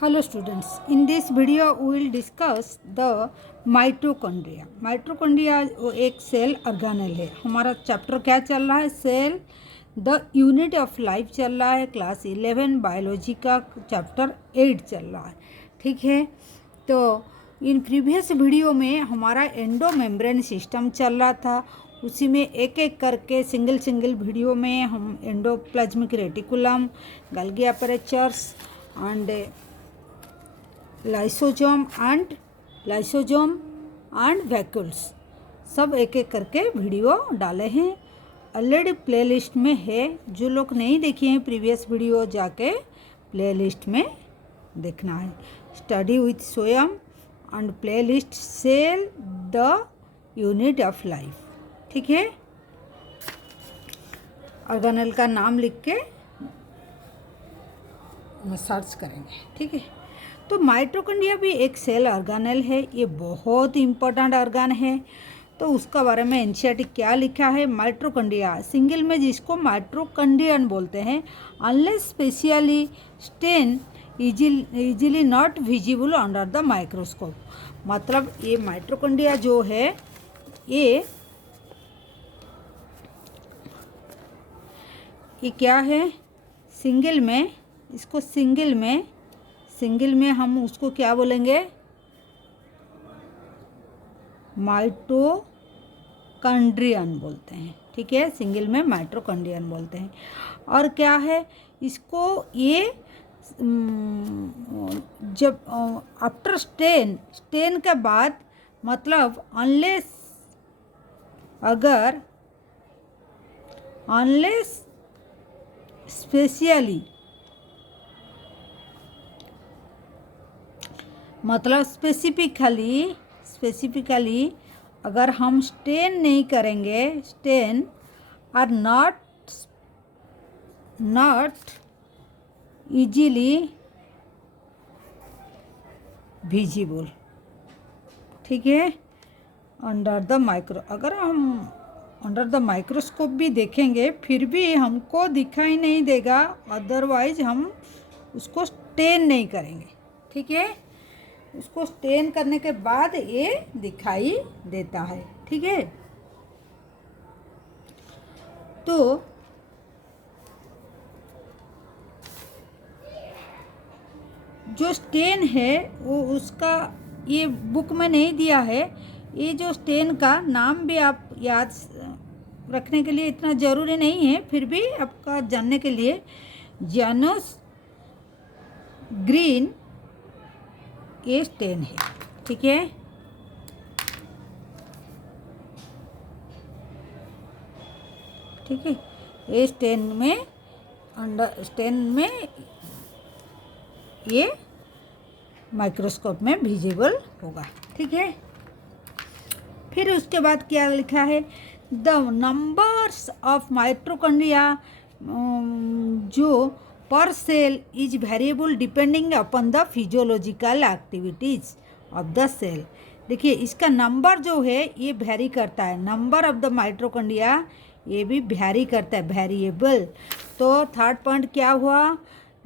Hello students, in this video we will discuss the mitochondria. Mitochondria वो एक cell organelle है। हमारा chapter क्या चल रहा है? Cell the unit of life चल रहा है। क्लास 11 बायोलॉजी का चैप्टर 8 चल रहा है। ठीक है, तो इन प्रीवियस वीडियो में हमारा एंडो मेम्ब्रेन सिस्टम चल रहा था। उसी में एक एक करके सिंगल वीडियो में हम endoplasmic reticulum, Golgi apparatus and lysosome and vacuoles सब एक एक करके वीडियो डाले हैं। ऑलरेडी प्लेलिस्ट में है। जो लोग नहीं देखे हैं प्रीवियस वीडियो जाके प्लेलिस्ट में देखना है। Study with Swayam and playlist cell the unit of life. ठीक है, ऑर्गेनेल का नाम लिख के सर्च करेंगे। ठीक है, तो माइटोकॉन्ड्रिया भी एक सेल ऑर्गेनेल है। ये बहुत इंपॉर्टेंट ऑर्गन है। तो उसका बारे में एनसीईआरटी क्या लिखा है? माइटोकॉन्ड्रिया सिंगल में जिसको माइटोकॉन्ड्रियन बोलते हैं, unless specially stain easily not visible under the microscope. मतलब ये माइटोकॉन्ड्रिया जो है ये क्या है? सिंगल में, इसको सिंगल में हम उसको क्या बोलेंगे? माइटोकॉन्ड्रियन बोलते हैं। ठीक है, सिंगल में माइटोकॉन्ड्रियन बोलते हैं। और क्या है इसको? ये जब आफ्टर स्टेन के बाद, मतलब अनलेस स्पेशली, मतलब स्पेसिफिकली अगर हम स्टेन नहीं करेंगे, stain are not easily visible. ठीक है, अंडर द अगर हम अंडर द माइक्रोस्कोप भी देखेंगे फिर भी हमको दिखाई नहीं देगा, अदरवाइज हम उसको स्टेन नहीं करेंगे। ठीक है, उसको स्टेन करने के बाद ये दिखाई देता है। ठीक है, तो जो स्टेन है वो उसका ये बुक में नहीं दिया है। ये जो स्टेन का नाम भी आप याद रखने के लिए इतना ज़रूरी नहीं है, फिर भी आपका जानने के लिए, जानस ग्रीन ये स्टेन है। ठीक है, ठीक है, ये स्टेन में ये माइक्रोस्कोप में विजिबल होगा। ठीक है, फिर उसके बाद क्या लिखा है? द नंबर्स ऑफ माइटोकॉन्ड्रिया जो पर cell is variable depending upon the physiological activities of the cell. देखिए, इसका नंबर जो है ये वेरी करता है। नंबर ऑफ द माइटोकॉन्ड्रिया ये भी वेरी करता है, वेरिएबल। तो थर्ड पॉइंट क्या हुआ?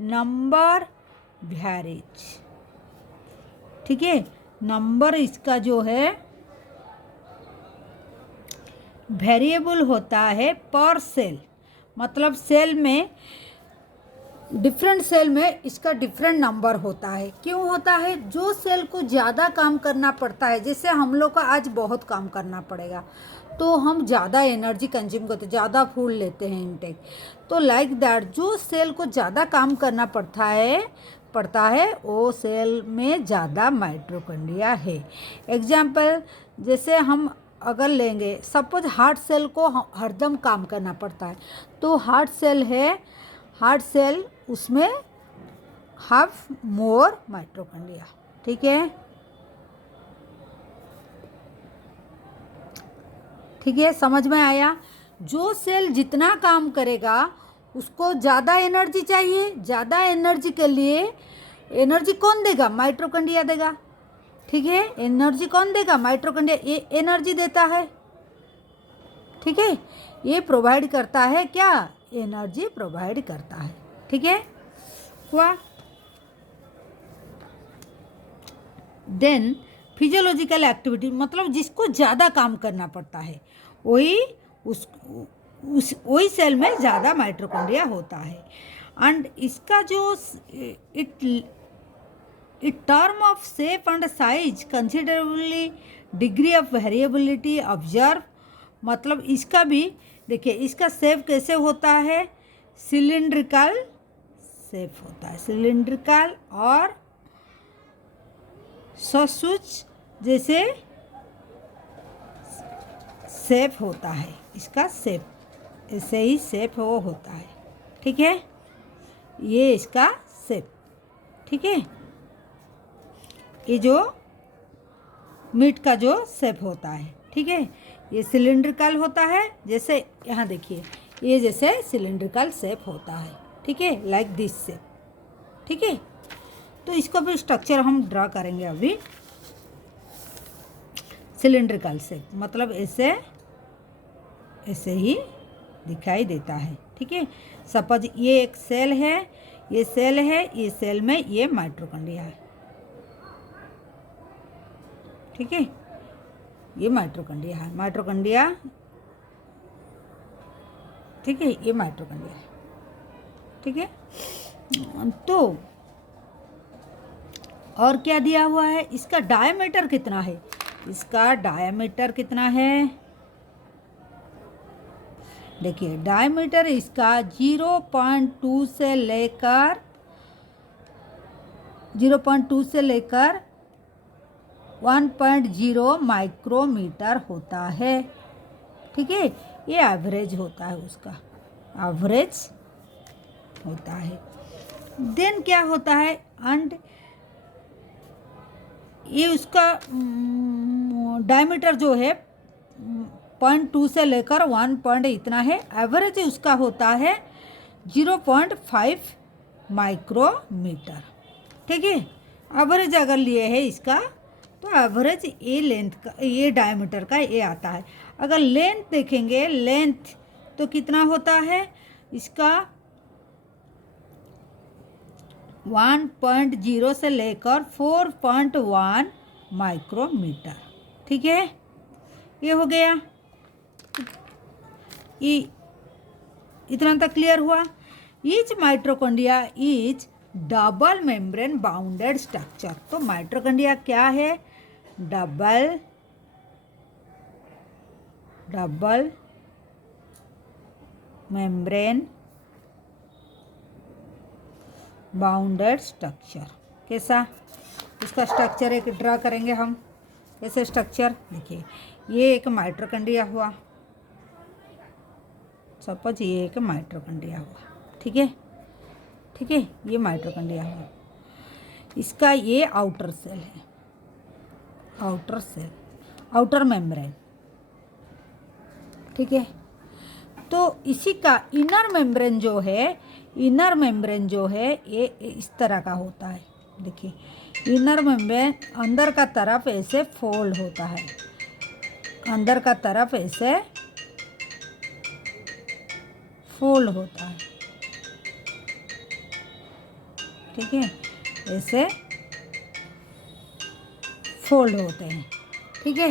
Number varies. ठीक है, नंबर इसका जो है वेरिएबल होता है पर सेल। मतलब सेल में, डिफरेंट सेल में इसका डिफरेंट नंबर होता है। क्यों होता है? जो सेल को ज़्यादा काम करना पड़ता है, जैसे हम लोग का आज बहुत काम करना पड़ेगा तो हम ज़्यादा एनर्जी कंज्यूम करते, ज़्यादा फूड लेते हैं इनटेक। तो लाइक दैट जो सेल को ज़्यादा काम करना पड़ता है वो सेल में ज़्यादा माइटोकॉन्ड्रिया है। एग्जाम्पल जैसे हम अगर लेंगे, सपोज हार्ट सेल को हरदम काम करना पड़ता है, तो हार्ट सेल उसमें हैव मोर माइटोकॉन्ड्रिया। ठीक है, ठीक है, समझ में आया? जो सेल जितना काम करेगा उसको ज़्यादा एनर्जी चाहिए। ज़्यादा एनर्जी के लिए एनर्जी कौन देगा? माइटोकॉन्ड्रिया देगा। ठीक है, एनर्जी कौन देगा? माइटोकॉन्ड्रिया ये एनर्जी देता है। ठीक है, ये प्रोवाइड करता है क्या? एनर्जी प्रोवाइड करता है। ठीक है, हुआ। देन फिजियोलॉजिकल एक्टिविटी मतलब जिसको ज़्यादा काम करना पड़ता है वही वही सेल में ज़्यादा माइटोकॉन्ड्रिया होता है। एंड इसका जो it term of shape and size considerably degree of variability observe, मतलब इसका भी देखिए इसका शेप कैसे होता है, सिलिंड्रिकल शेप होता है, सिलिंड्रिकल और ससूच जैसे शेप होता है, इसका शेप ऐसे ही शेप वो होता है, ठीक है, ये इसका शेप, ठीक है, ये जो मीट का जो शेप होता है, ठीक है, ये सिलिंड्रिकल होता है, जैसे यहाँ देखिए ये जैसे सिलिंड्रिकल शेप होता है, ठीक है, लाइक दिस शेप, ठीक है। तो इसको भी स्ट्रक्चर हम ड्रा करेंगे अभी। सिलिंड्रिकल शेप मतलब ऐसे ऐसे ही दिखाई देता है, ठीक है। सपोज ये एक सेल है, ये सेल है, ये सेल में ये माइटोकॉन्ड्रिया है, ठीक है, ये माइटोकॉन्ड्रिया है, माइटोकॉन्ड्रिया, ठीक है, ये माइटोकॉन्ड्रिया है, ठीक है। तो और क्या दिया हुआ है, इसका डायमीटर कितना है, इसका डायमीटर कितना है, देखिए डायमीटर इसका 0.2 से लेकर 1.0 माइक्रोमीटर होता है, ठीक है, ये एवरेज होता है, उसका एवरेज होता है। देन क्या होता है, एंड ये उसका डायमीटर जो है 0.2 से लेकर 1 पॉइंट इतना है, एवरेज उसका होता है 0.5 माइक्रोमीटर, ठीक है। एवरेज अगर लिए है इसका तो एवरेज ये लेंथ का, ये डायमीटर का ये आता है। अगर लेंथ देखेंगे, लेंथ तो कितना होता है इसका 1.0 से लेकर 4.1 माइक्रोमीटर, ठीक है, ये हो गया, ये इतना तक क्लियर हुआ। Each mitochondria is double membrane bounded structure, तो माइटोकॉन्ड्रिया क्या है, डबल मेम्ब्रेन बाउंडेड स्ट्रक्चर। कैसा, इसका स्ट्रक्चर एक ड्रा करेंगे हम, कैसे स्ट्रक्चर, देखिए ये एक माइटोकॉन्ड्रिया हुआ, सपोज ये एक माइटोकॉन्ड्रिया हुआ, ठीक है, ठीक है, ये माइटोकॉन्ड्रिया हुआ, इसका ये आउटर सेल है, आउटर सेल, आउटर मेम्ब्रेन, ठीक है। तो इसी का इनर मेम्ब्रेन जो है, इनर मेम्ब्रेन जो है ये इस तरह का होता है, देखिए इनर मेम्ब्रेन अंदर का तरफ ऐसे फोल्ड होता है, अंदर का तरफ ऐसे फोल्ड होता है, ठीक है, ऐसे फोल्ड होते हैं, ठीक है।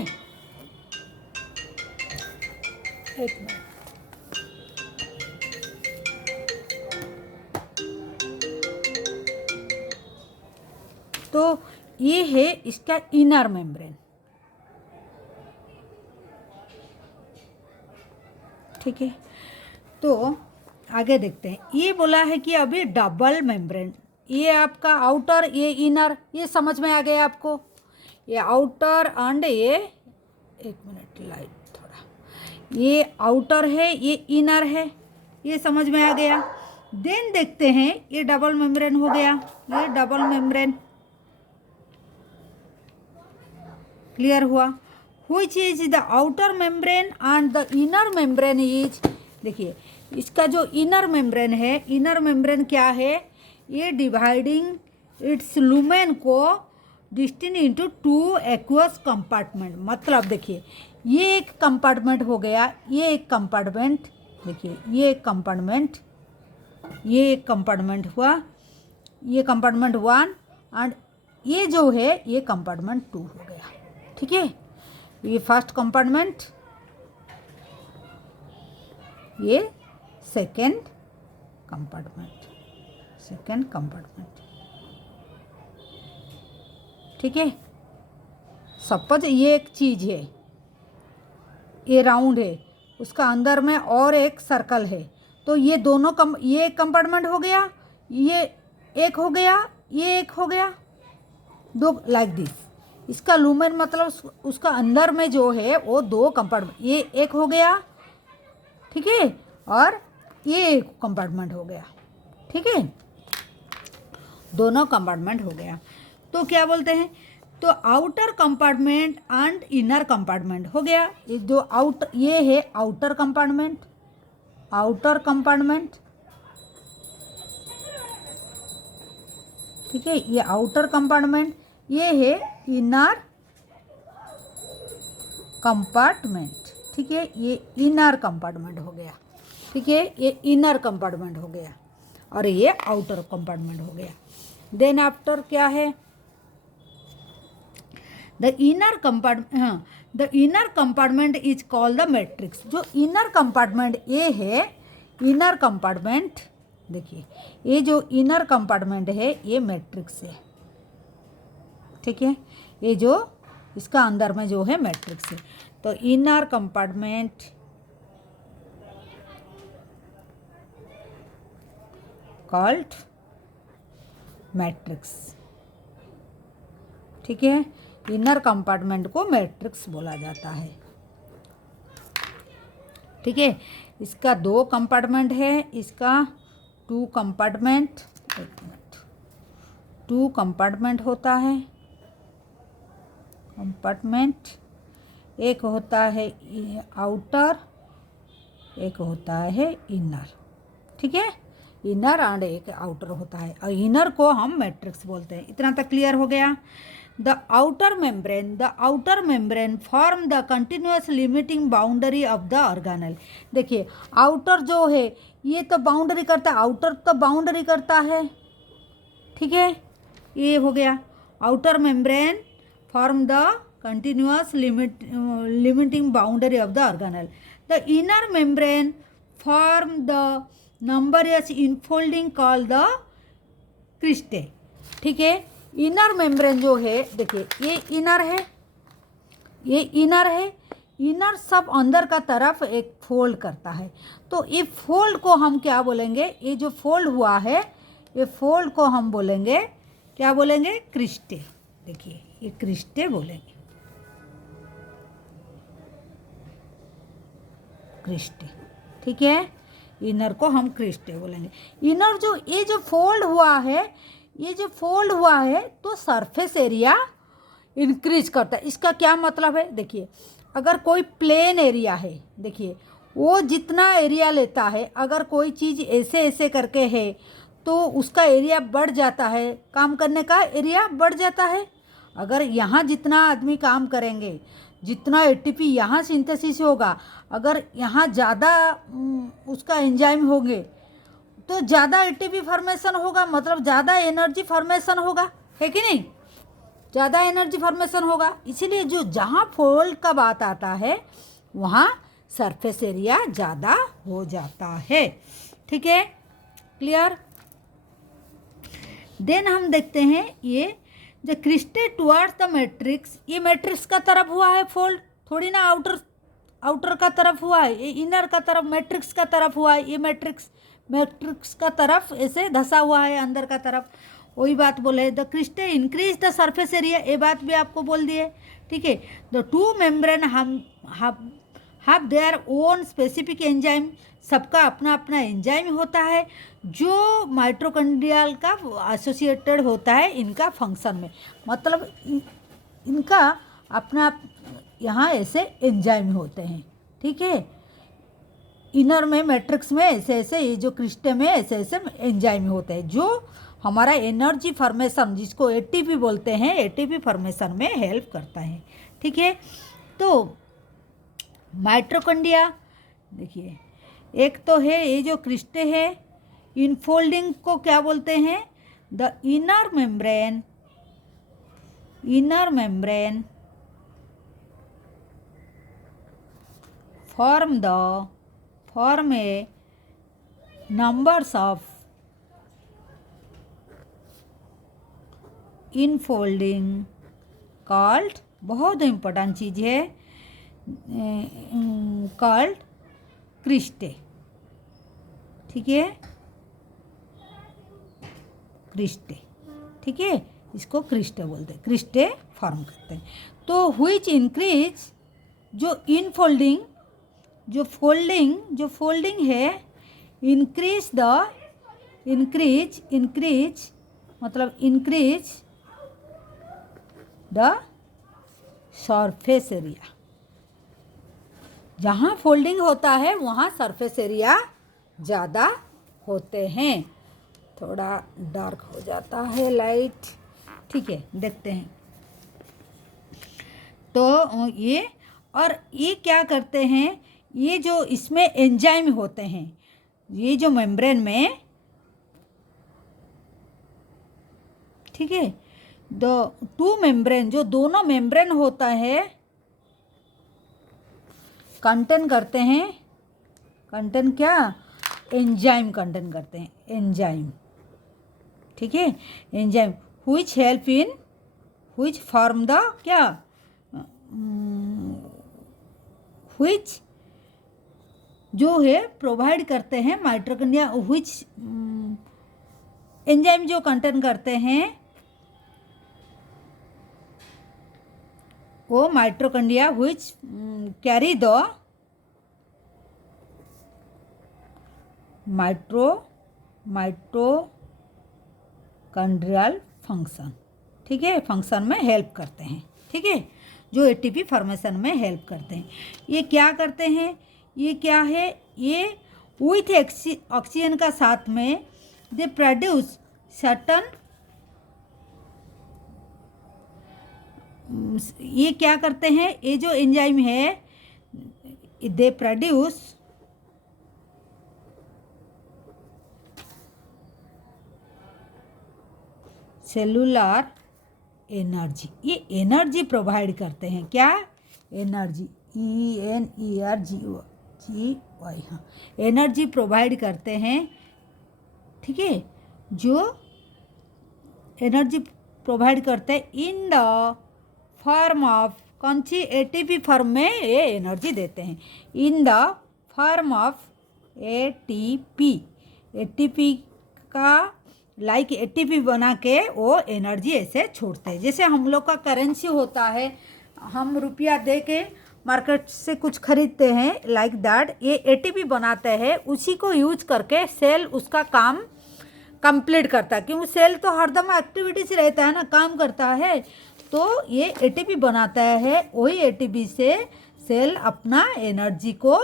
एक मिनट, तो ये है इसका इनर मेम्ब्रेन, ठीक है। तो आगे देखते हैं, ये बोला है कि अभी डबल मेम्ब्रेन, ये आपका आउटर, ये इनर, ये समझ में आ गया आपको, ये आउटर एंड ये, एक मिनट लाइट थोड़ा, ये आउटर है, ये इनर है, ये समझ में आ गया। देन देखते हैं ये डबल मेम्ब्रेन हो गया, ये डबल मेम्ब्रेन क्लियर हुआ। Which is the outer membrane and the inner membrane is, देखिए इसका जो इनर मेम्ब्रेन है, इनर मेम्ब्रेन क्या है, ये डिवाइडिंग इट्स लुमेन को डिस्टिन इनटू 2 एक्वस कंपार्टमेंट, मतलब देखिए ये एक कंपार्टमेंट हो गया, ये एक कंपार्टमेंट, देखिए ये एक कंपार्टमेंट, ये एक कंपार्टमेंट हुआ, ये कंपार्टमेंट 1 एंड ये जो है ये कंपार्टमेंट 2 हो गया, ठीक है। ये फर्स्ट कंपार्टमेंट, ये सेकंड कंपार्टमेंट, ठीक है। सपोज ये एक चीज़ है, ये राउंड है, उसका अंदर में और एक सर्कल है, तो ये दोनों ये एक कंपार्टमेंट हो गया, ये एक हो गया, ये एक हो गया, दो लाइक दिस। इसका लूमेन मतलब उसका अंदर में जो है वो 2 कंपार्टमेंट, ये एक हो गया, ठीक है, और ये एक कंपार्टमेंट हो गया, ठीक है, दोनों कंपार्टमेंट हो गया। तो क्या बोलते हैं, तो outer compartment and inner compartment हो गया। ये जो ये है आउटर कंपार्टमेंट, ठीक है, ये आउटर कंपार्टमेंट, ये है इनर कंपार्टमेंट, ठीक है, ये इनर कंपार्टमेंट हो गया, ठीक है, ये इनर कंपार्टमेंट हो गया और ये आउटर कंपार्टमेंट हो गया। देन आफ्टर क्या है, the inner compartment is called the matrix. जो इनर कंपार्टमेंट ये है, इनर कंपार्टमेंट देखिए, ये जो इनर कंपार्टमेंट है ये मैट्रिक्स है, ठीक है, ये जो इसका अंदर में जो है मैट्रिक्स है। तो इनर कंपार्टमेंट कॉल्ड मैट्रिक्स, ठीक है, इनर कंपार्टमेंट को मैट्रिक्स बोला जाता है, ठीक है। इसका 2 कंपार्टमेंट है, इसका 2 कंपार्टमेंट, 2 कंपार्टमेंट होता है, कंपार्टमेंट एक होता है आउटर, एक होता है इनर, ठीक है, इनर एंड एक आउटर होता है, और इनर को हम मैट्रिक्स बोलते हैं। इतना तक क्लियर हो गया। The outer membrane form the continuous limiting boundary of the organelle. देखिए आउटर जो है ये तो बाउंड्री करता है, आउटर तो बाउंड्री करता है, ठीक है, ये हो गया outer membrane form the continuous limiting boundary of the organelle. The inner membrane form the numbers infolding called the cristae, ठीक है। इनर मेम्ब्रेन जो है, देखिए ये इनर है, ये इनर है, इनर सब अंदर का तरफ एक फोल्ड करता है, तो ये फोल्ड को हम क्या बोलेंगे, ये जो फोल्ड हुआ है ये फोल्ड को हम बोलेंगे, क्या बोलेंगे, क्रिस्टे। देखिए ये क्रिस्टे बोलेंगे, क्रिस्टे, ठीक है, इनर को हम क्रिस्टे बोलेंगे। इनर जो ये जो फोल्ड हुआ है, ये जो फोल्ड हुआ है तो सरफेस एरिया इंक्रीज करता है। इसका क्या मतलब है, देखिए अगर कोई प्लेन एरिया है, देखिए वो जितना एरिया लेता है, अगर कोई चीज़ ऐसे ऐसे करके है तो उसका एरिया बढ़ जाता है, काम करने का एरिया बढ़ जाता है। अगर यहाँ जितना आदमी काम करेंगे, जितना एटीपी यहाँ सिंथेसिस होगा, अगर यहाँ ज़्यादा उसका एंजाइम होंगे तो ज़्यादा एटीपी फॉर्मेशन होगा, मतलब ज़्यादा एनर्जी फॉर्मेशन होगा, है कि नहीं, ज़्यादा एनर्जी फॉर्मेशन होगा। इसीलिए जो जहाँ फोल्ड का बात आता है वहाँ सरफेस एरिया ज़्यादा हो जाता है, ठीक है, क्लियर। देन हम देखते हैं ये जो क्रिस्टे टुवर्ड्स द मैट्रिक्स, ये मैट्रिक्स का तरफ हुआ है फोल्ड, थोड़ी ना आउटर का तरफ हुआ है, ये इनर का तरफ मैट्रिक्स का तरफ हुआ है, ये मैट्रिक्स का तरफ ऐसे धसा हुआ है अंदर का तरफ, वही बात बोले। The cristae increase the surface area, ये बात भी आपको बोल दिए, ठीक है। The 2 membrane have their own specific enzyme, सबका अपना अपना एंजाइम होता है जो माइटोकॉन्ड्रियल का एसोसिएटेड होता है इनका फंक्शन में, मतलब इनका अपना यहाँ ऐसे एंजाइम होते हैं, ठीक है। इनर में मैट्रिक्स में ऐसे ऐसे, ये जो क्रिस्टे में ऐसे ऐसे एंजाइम होते हैं जो हमारा एनर्जी फॉर्मेशन, जिसको एटीपी बोलते हैं, एटीपी फॉर्मेशन में हेल्प करता है, ठीक है। तो माइटोकॉन्ड्रिया देखिए, एक तो है ये जो क्रिस्टे है, इनफोल्डिंग को क्या बोलते हैं, the inner membrane inner membrane form a numbers of infolding called, बहुत इम्पोर्टेंट चीज़ है, कॉल्ड क्रिस्टे। ठीक है, क्रिस्टे, ठीक है, इसको क्रिस्टे बोलते हैं, क्रिस्टे फॉर्म करते हैं। तो व्हिच इंक्रीज, जो इनफोल्डिंग, जो फोल्डिंग है, इंक्रीज मतलब इंक्रीज द सरफेस एरिया। जहाँ फोल्डिंग होता है वहाँ सरफेस एरिया ज़्यादा होते हैं। थोड़ा डार्क हो जाता है लाइट, ठीक है, देखते हैं। तो ये क्या करते हैं, ये जो इसमें एंजाइम होते हैं, ये जो मेम्ब्रेन में, ठीक है, टू मेम्ब्रेन, जो दोनों मेम्ब्रेन होता है, कंटेन करते हैं, कंटेन क्या, एंजाइम कंटेन करते हैं, एंजाइम, ठीक है, enzyme which help in, which form the क्या, व्हिच जो है प्रोवाइड करते हैं माइटोकॉन्ड्रिया, व्हिच एंजाइम जो कंटेन करते हैं वो mitochondria which carry the mitochondrial function, ठीक है, फंक्शन में हेल्प करते हैं, ठीक है, जो एटीपी फॉर्मेशन में हेल्प करते हैं। ये क्या करते हैं, ये क्या है, ये विथ ऑक्सीजन का साथ में दे प्रोड्यूस सर्टन, ये क्या करते हैं, ये जो एंजाइम है, दे प्रोड्यूस सेलुलर एनर्जी, ये एनर्जी प्रोवाइड करते हैं, क्या, एनर्जी, ENERGY, हाँ, एनर्जी प्रोवाइड करते हैं, ठीक है, जो एनर्जी प्रोवाइड करते हैं इन द फॉर्म ऑफ, कौन सी, एटीपी फॉर्म में ये एनर्जी देते हैं, in the form of ATP का लाइक एटीपी बना के वो एनर्जी ऐसे छोड़ते हैं। जैसे हम लोग का करेंसी होता है, हम रुपया दे के मार्केट से कुछ खरीदते हैं, लाइक दैट ये एटीपी बनाते हैं, उसी को यूज करके सेल उसका काम कंप्लीट करता है, क्योंकि सेल तो हरदम एक्टिविटी से रहता है ना, काम करता है, तो ये एटीपी बनाता है, वही एटीपी से सेल अपना एनर्जी को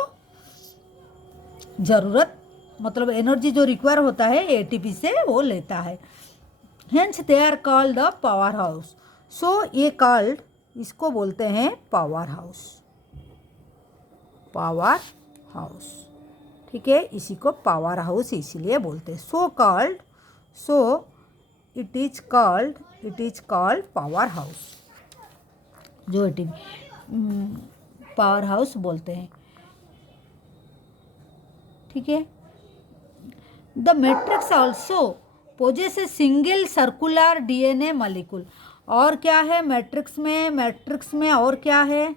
ज़रूरत, मतलब एनर्जी जो रिक्वायर होता है एटीपी से वो लेता है। Hence they are called the power house. So ये कॉल्ड, इसको बोलते हैं पावर हाउस, पावर हाउस, ठीक है, इसी को पावर हाउस इसीलिए बोलते हैं। So it is called power house, जो एटीपी पावर हाउस बोलते हैं, ठीक है। The matrix also poses a single circular DNA molecule, और क्या है मैट्रिक्स में और क्या है,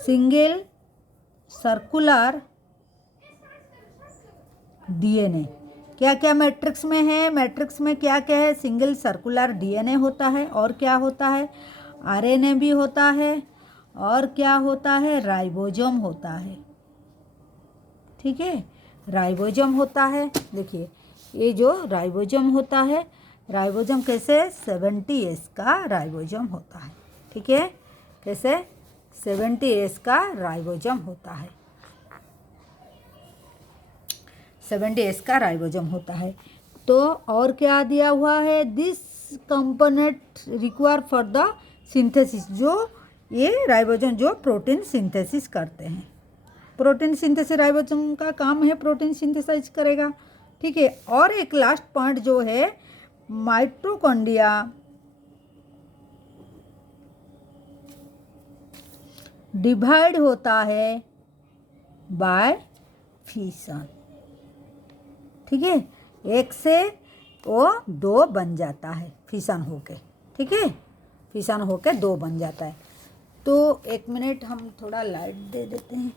सिंगल सर्कुलर डीएनए, क्या क्या मैट्रिक्स में है, मैट्रिक्स में क्या क्या है, सिंगल सर्कुलर डीएनए होता है, और क्या होता है, आरएनए भी होता है, और क्या होता है, राइबोसोम होता है, ठीक है, राइबोसोम होता है। देखिए ये जो राइबोसोम होता है, राइबोसोम कैसे, 70S का राइबोसोम होता है, ठीक है, कैसे 70S का राइबोसोम होता है, 70S का राइबोसोम होता है। तो और क्या दिया हुआ है, this component require for the synthesis, जो ये राइबोसोम जो प्रोटीन सिंथेसिस करते हैं, प्रोटीन सिंथेसिस राइबोसोम का काम है, प्रोटीन सिंथेसाइज करेगा, ठीक है। और एक लास्ट पॉइंट जो है माइटोकॉन्ड्रिया डिवाइड होता है बाय फिशन। ठीक है, एक से वो दो बन जाता है फिशन होके। ठीक है, फिशन होके दो बन जाता है। तो 1 मिनट हम थोड़ा लाइट दे देते हैं।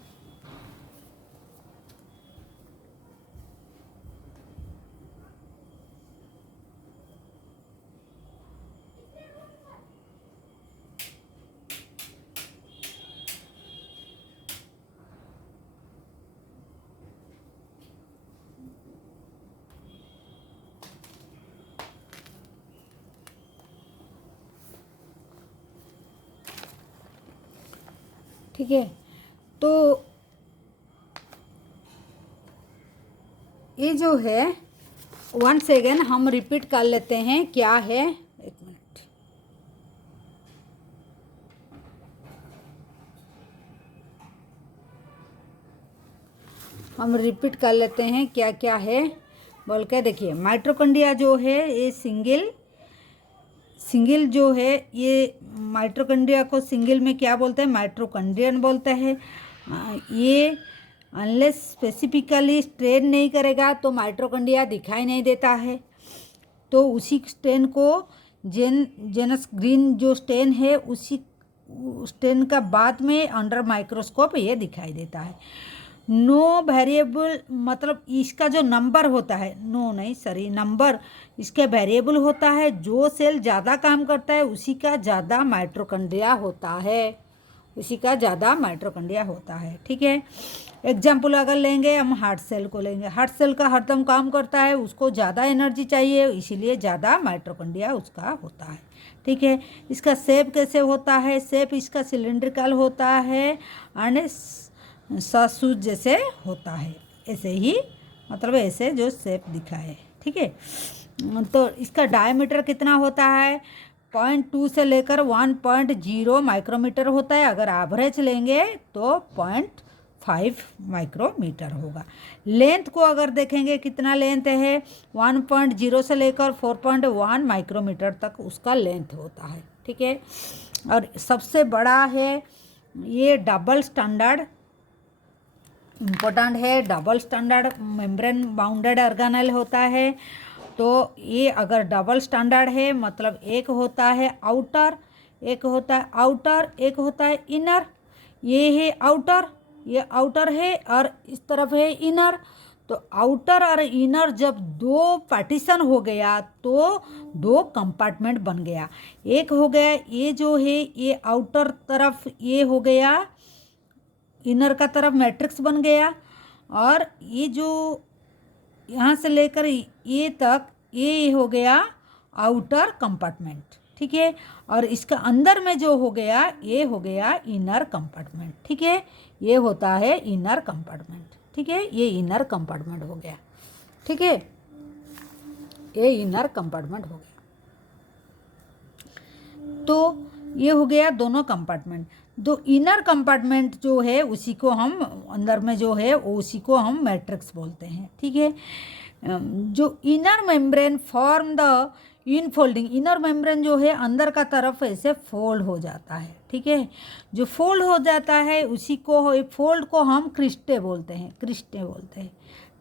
ठीक है, तो ये जो है वंस अगेन हम रिपीट कर लेते हैं क्या है। 1 मिनट। हम रिपीट कर लेते हैं क्या क्या है बोल के। देखिए, माइटोकॉन्ड्रिया जो है ये सिंगल जो है, ये माइटोकॉन्ड्रिया को सिंगल में क्या बोलते हैं, माइटोकॉन्ड्रियन बोलते हैं। ये अनलेस स्पेसिफिकली स्ट्रेन नहीं करेगा तो माइटोकॉन्ड्रिया दिखाई नहीं देता है। तो उसी स्टेन को जेनस ग्रीन जो स्टेन है उसी स्टेन का बाद में अंडर माइक्रोस्कोप ये दिखाई देता है। नो वेरिएबल मतलब इसका जो नंबर होता है, नंबर इसका वेरिएबल होता है। जो सेल ज़्यादा काम करता है उसी का ज़्यादा माइटोकॉन्ड्रिया होता है, उसी का ज़्यादा माइटोकॉन्ड्रिया होता है। ठीक है, एग्जाम्पल अगर लेंगे हम हार्ट सेल को लेंगे। हार्ट सेल का हरदम काम करता है, उसको ज़्यादा एनर्जी चाहिए, इसीलिए ज़्यादा माइटोकॉन्ड्रिया उसका होता है। ठीक है, इसका शेप कैसे होता है, शेप इसका सिलेंड्रिकल होता है एंड सासूज जैसे होता है, ऐसे ही मतलब ऐसे जो शेप दिखा है। ठीक है, तो इसका डायमीटर कितना होता है, 0.2 से लेकर 1.0 माइक्रोमीटर होता है। अगर एवरेज लेंगे तो 0.5 माइक्रोमीटर होगा। लेंथ को अगर देखेंगे कितना लेंथ है, 1.0 से लेकर 4.1 माइक्रोमीटर तक उसका लेंथ होता है। ठीक है, और सबसे बड़ा है ये डबल स्टैंडर्ड, इम्पोर्टेंट है। Double standard membrane bounded organelle होता है। तो ये अगर डबल स्टैंडर्ड है मतलब एक होता है आउटर, एक होता है इनर। ये है आउटर, ये आउटर है और इस तरफ है इनर। तो आउटर और इनर जब दो पार्टीशन हो गया तो दो कंपार्टमेंट बन गया। एक हो गया ये जो है ये आउटर तरफ, ये हो गया इनर का तरफ मैट्रिक्स बन गया। और ये जो यहाँ से लेकर ये तक ये हो गया आउटर कंपार्टमेंट। ठीक है, और इसका अंदर में जो हो गया ये हो गया इनर कंपार्टमेंट। ठीक है, ये होता है इनर कंपार्टमेंट। ठीक है, ये इनर कंपार्टमेंट हो गया। ठीक है, ये इनर कंपार्टमेंट हो गया। तो ये हो गया दोनों कंपार्टमेंट। दो इनर कंपार्टमेंट जो है उसी को हम अंदर में जो है उसी को हम मैट्रिक्स बोलते हैं। ठीक है, जो inner membrane form the infolding, inner membrane जो है अंदर का तरफ ऐसे फोल्ड हो जाता है। ठीक है, जो फोल्ड हो जाता है उसी को फोल्ड को हम क्रिस्टे बोलते हैं।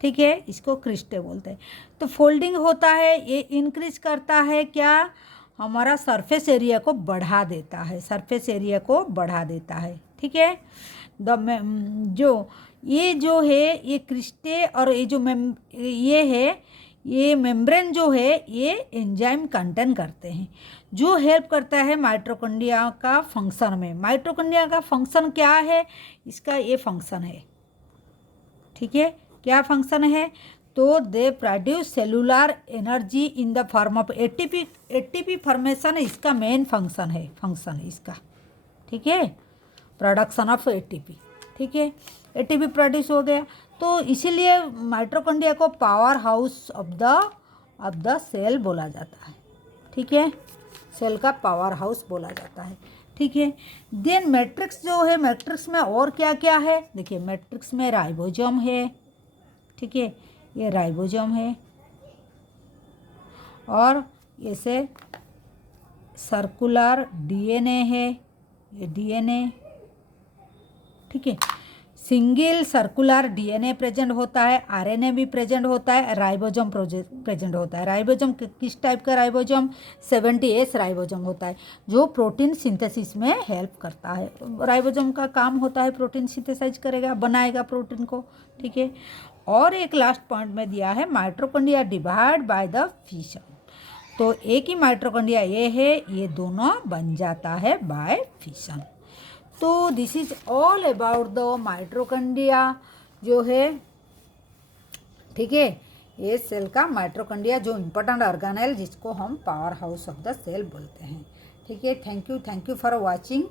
ठीक है, इसको क्रिस्टे बोलते हैं। तो फोल्डिंग होता है, ये इंक्रीज करता है क्या, हमारा सरफेस एरिया को बढ़ा देता है। ठीक है, जो है ये क्रिस्टे और ये जो ये मेम्ब्रेन जो है ये एंजाइम कंटेन करते हैं जो हेल्प करता है माइटोकॉन्ड्रिया का फंक्शन में। माइटोकॉन्ड्रिया का फंक्शन क्या है, इसका ये फंक्शन है। ठीक है, क्या फंक्शन है, तो they produce cellular energy in the form of ATP. ATP formation इसका मेन फंक्शन है, इसका। ठीक है, प्रोडक्शन ऑफ एटीपी। ठीक है, एटीपी प्रोड्यूस हो गया तो इसीलिए माइटोकॉन्ड्रिया को power house of the cell बोला जाता है। ठीक है, सेल का पावर हाउस बोला जाता है। ठीक है, देन मैट्रिक्स जो है, मैट्रिक्स में और क्या क्या है, देखिए मैट्रिक्स में राइबोसोम है। ठीक है, ये राइबोसोम है और ऐसे सर्कुलर डीएनए है, ये डीएनए, ठीक है। सिंगल सर्कुलर डीएनए प्रेजेंट होता है, आरएनए भी प्रेजेंट होता है, राइबोसोम प्रेजेंट होता है। राइबोसोम किस टाइप का राइबोसोम? 70S राइबोसोम होता है, जो प्रोटीन सिंथेसिस में हेल्प करता है। राइबोसोम का काम होता है प्रोटीन सिंथेसाइज करेगा, बनाएगा प्रोटीन को, ठीक है। और एक लास्ट पॉइंट में दिया है mitochondria divide by the fission. तो एक ही माइटोकॉन्ड्रिया ये है, ये दोनों बन जाता है बाय फिशन। तो this is all about the mitochondria जो है, ठीक है। ये सेल का माइटोकॉन्ड्रिया जो इम्पोर्टेंट ऑर्गेनेल जिसको हम power house of the cell बोलते हैं, ठीक है। Thank you for watching.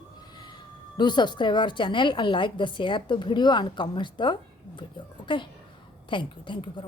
Do subscribe our channel and like the share the video and comment the video. Okay, thank you for